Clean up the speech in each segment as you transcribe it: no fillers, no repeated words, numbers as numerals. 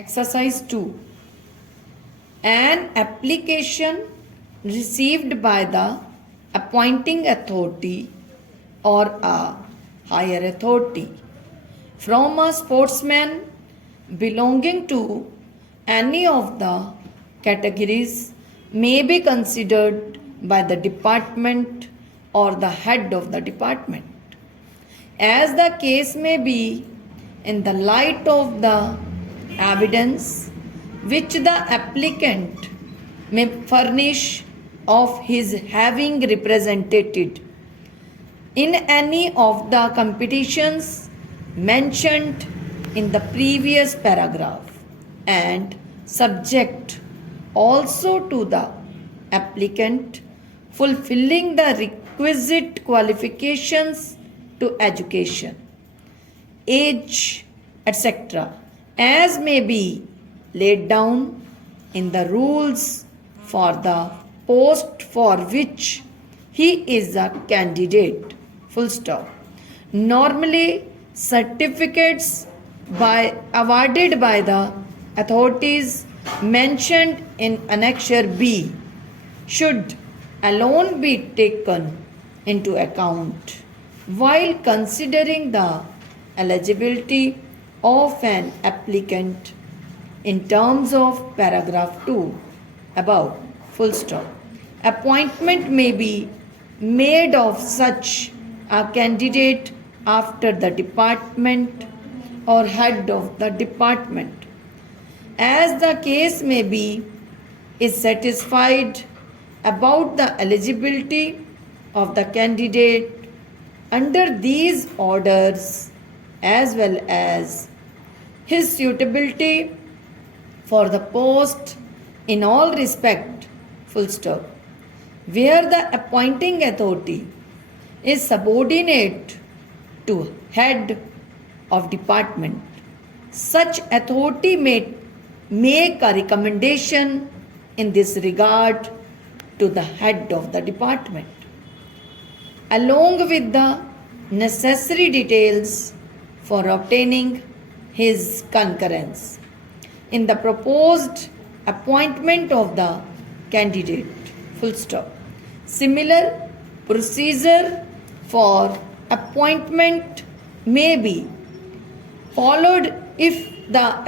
Exercise 2. An application received by the appointing authority or a higher authority from a sportsman belonging to any of the categories may be considered by the department or the head of the department. As the case may be, in the light of the evidence which the applicant may furnish of his having represented in any of the competitions mentioned in the previous paragraph and subject also to the applicant fulfilling the requisite qualifications to education, age, etc., as may be laid down in the rules for the post for which he is a candidate. Full stop. Normally, certificates awarded by the authorities mentioned in Annexure B should alone be taken into account while considering the eligibility of an applicant in terms of paragraph 2 above. Full stop. Appointment may be made of such a candidate after the department or head of the department, as the case may be, is satisfied about the eligibility of the candidate under these orders as well as his suitability for the post in all respect. Full stop. Where the appointing authority is subordinate to head of department, such authority may make a recommendation in this regard to the head of the department, along with the necessary details for obtaining his concurrence in the proposed appointment of the candidate. Full stop. Similar procedure for appointment may be followed if the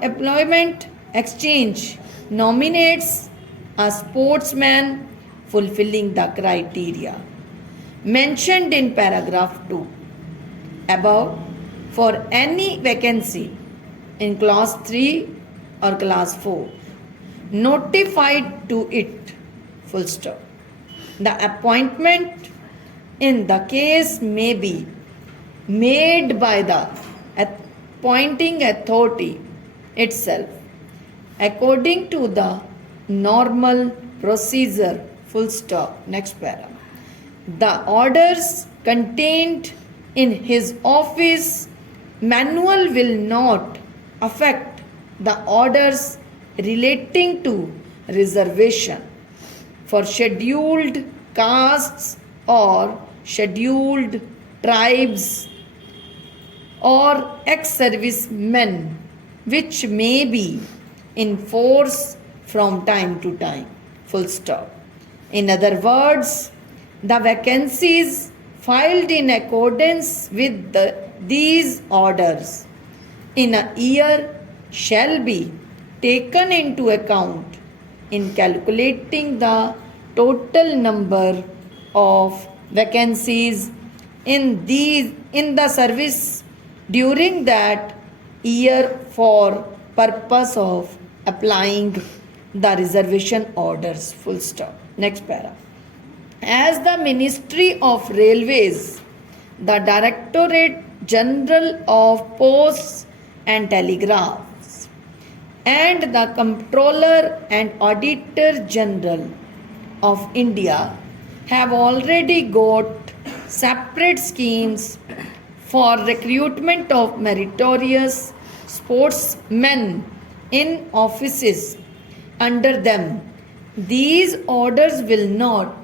employment exchange nominates a sportsman fulfilling the criteria mentioned in paragraph 2 above for any vacancy in class 3 or class 4 notified to it. Full stop. The appointment in the case may be made by the appointing authority itself according to the normal procedure. Full stop. Next para. The orders contained in his office manual will not affect the orders relating to reservation for scheduled castes or scheduled tribes or ex-servicemen, which may be in force from time to time. Full stop. In other words, the vacancies filed in accordance with these orders in a year shall be taken into account in calculating the total number of vacancies in the service during that year for purpose of applying the reservation orders. Full stop. Next para. As the Ministry of Railways, the Directorate General of Posts and Telegraphs, and the Comptroller and Auditor General of India have already got separate schemes for recruitment of meritorious sportsmen in offices under them. These orders will not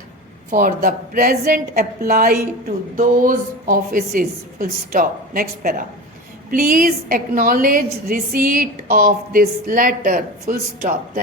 for the present apply to those offices. Full stop. Next para. Please acknowledge receipt of this letter. Full stop. Thank